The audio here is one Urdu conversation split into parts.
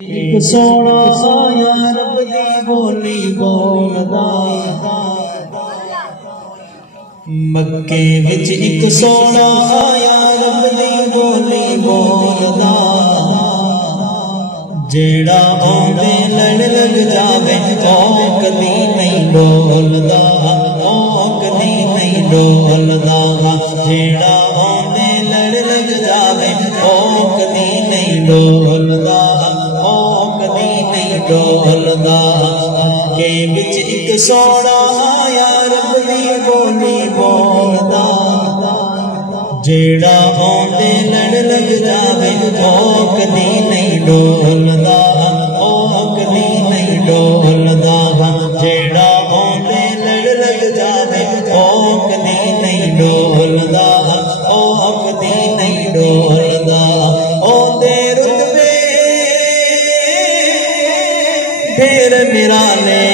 ایک سونا آیا رب دی بولی بولدا مکے وچ ایک سونا آیا رب دی بولی بولدا جیڑا آوے لڑ لگ جاوے او کدی نہیں بولدا او کدی نہیں بولدا جیڑا آوے لڑ لگ جاوے او کدی نہیں بولدا ڈولدا کے بچ ایک سونا آیا رب دی بولی بولدا جیڑا آوے لڑ لگ جاوے او کدی نہیں ڈولدا او کدی نہیں ڈولدا جیڑا آوے لڑ لگ جاوے او کدی نہیں ڈولدا او کدی نہیں ڈولدا او دے رتبے پھر میرا لے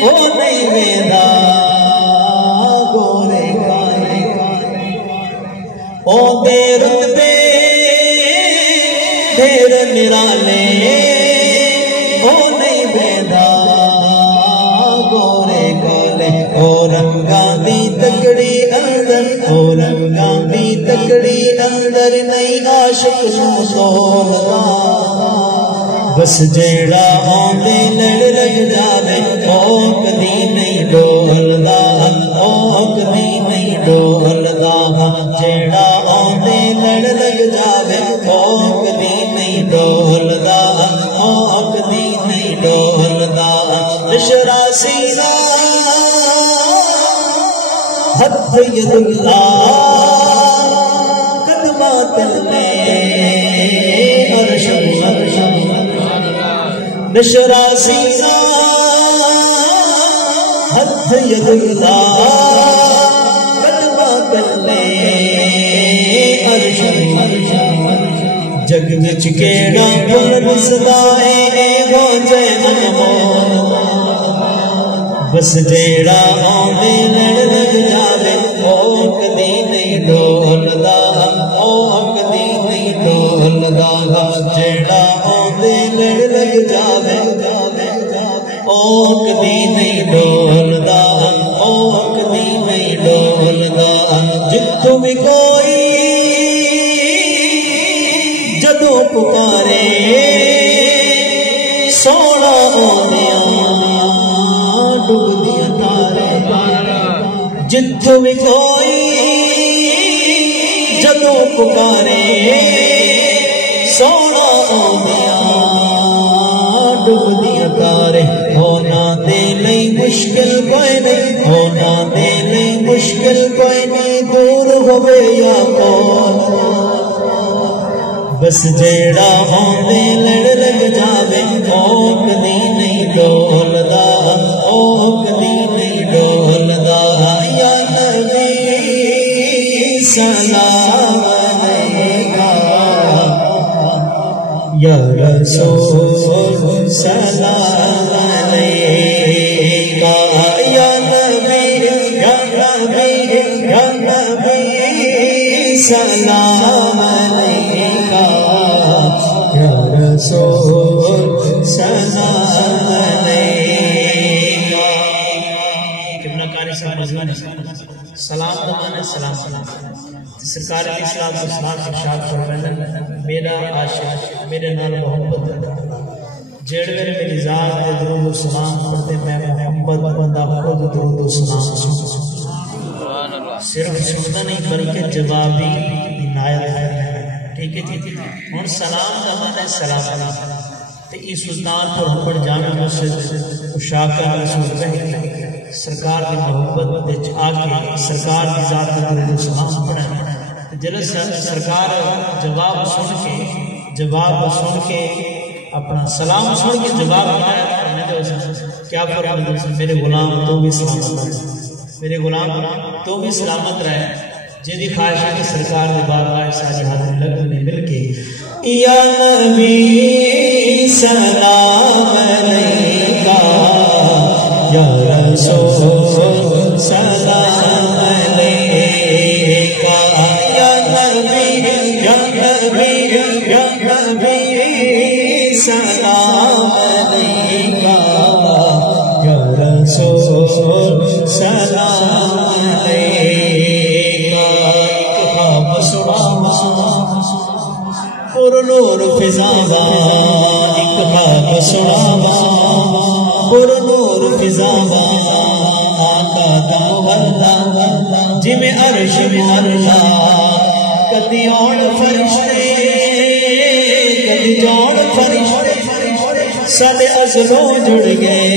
او نہیں ویدا گورے کارے او دے رتبے پھر میرا لے او نہیں ویدا گورے کالے او رنگاں دی تکڑی اندر او رنگاں دی تکڑی اندر نہیں عاشق نو سولدا بس جیڑا آوے لڑ لگ جاوے او کدی نہیں ڈولدا او کدی نہیں ڈولدا جیڑا آوے لڑ لگ جاوے او کدی نہیں ڈولدا او کدی نہیں ڈولدا نشرا سینہ ہتھ ید اللہ قدماں تلے عرش نشرا سینہ ہتھ ید اللہ قدماں تلے عرش جگ وچ کیڑا پل رسدا اے ہو جے منمون بس جیڑا آوے لڑ لگ جاوے او کدی نہیں ڈولدا او کدی نہیں ڈولدا جیڑا آوے لڑ لگ جاوے او کدی نہیں ڈولدا او کدی نہیں ڈولدا جتھوں بھی کوئی جدوں پکارے سونا آندیاں ڈبدیاں تارے جتھوں بھی کوئی جدوں پکارے سونا آندیاں ڈبدیاں تارے ہونا دے لئی مشکل کوئی نہیں ہونا دے لئی مشکل کوئی نہیں دور ہوے یا کول بس جیڑا آوے لڑ لگ جاوے او کدی نہیں ڈولدا او کدی نہیں ڈولدا یا نبی سلام علیکہ یا رسول سلام علیکہ یا نبی یا نبی یا نبی سلام علیکہ یا رسول سلام علیکہ ابن قاری صاحب سلام دمانے سلام سرکار علیہ السلام کو سلام ارشاد فرمائے میرا عاشق میرے نال محبت جڑ میری ذات دے درود و سلام پڑھتے میں محمد بندہ خود درود و سلام صرف سنتا نہیں بلکہ جوابی عنایت ہے ٹھیک ہے جی ہن سلام دا معنی سلام تے اس سلطان پر ہم پڑھ جامع مسجد اشاکہ رسول بہی سرکار کی محبت وچ آ کے سرکار کی ذات دا درود و سلام پڑھا جلس سرکار جواب سن کے اپنا سلام سن کے جواب کیا فرمایا میرے غلام تو بھی سلامت رہے میرے غلام تو بھی سلامت رہے جیدی خواہش ہے کہ سرکار نے بارگاہ ساری حاضر لگ میں مل کے یا نبی سلام علیکہ یا رسول سلام علیکہ یا نبی سلام علیکہ یا رسول سلام علیکہ ایک خواب سنا پر نور فضاوا ایک خواب سنا پر نور فضاوا آقا دا محلہ جویں عرش اللہ کدی آن فرشتے کدی جان فرشتے ساڈے ازلوں جڑ گئے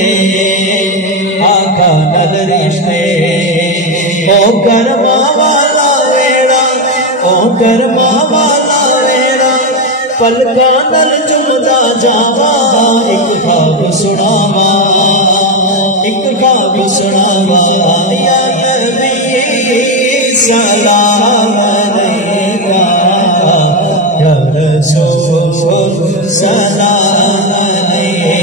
آقا نال رشتے او کرما والا ویڑا او کرما والا ویڑا پلکاں نال جمدا جاواں ایک خواب سناواں ایک خواب سناواں یا نبی سلام علیکہ یا رسول سلام علیکہ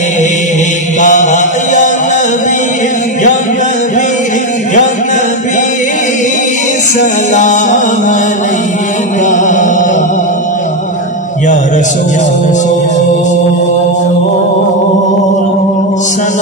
یا نبی یا نبی یا نبی سلام علیکہ یا رسول سلام